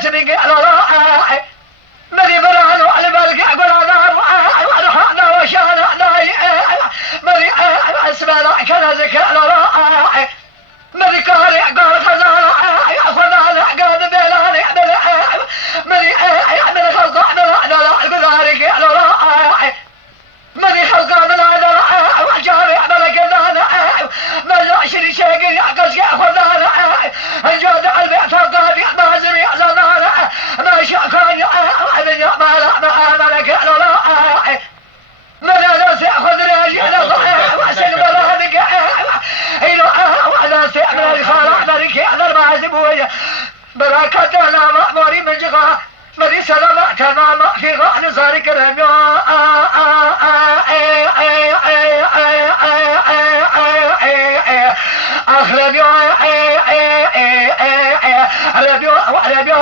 سبق على راعي ملي برهن على بالك أقول أنا وشان ملي أسمع كان ذكر على راعي ملي كاري قال خزان أخذنا قال بيلاني ملي من خلق على القدارك على راعي ملي خلق من على وجاري على كذا ملي عشري شيء يعكس أخذنا الجود البيت فقال يعباز يعزنا ما شاكان ابن ما ملك على راعي من الناس ياخذ رجال واسل برهنك الى وعلى سعر الخارع ملك يحضر مع زبويه بركتنا مأموري من جغا مدي سلامة تمام في غان صارك رميو ربيو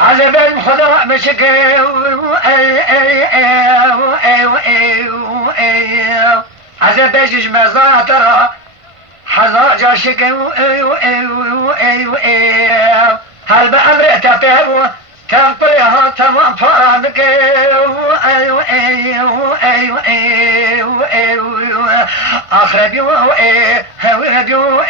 عذب الخضاء مشكي عذب بيجج مزاترة حظا جاشك هل بأمر تبير تنقلها تمام فرانك أخربيو أخربيو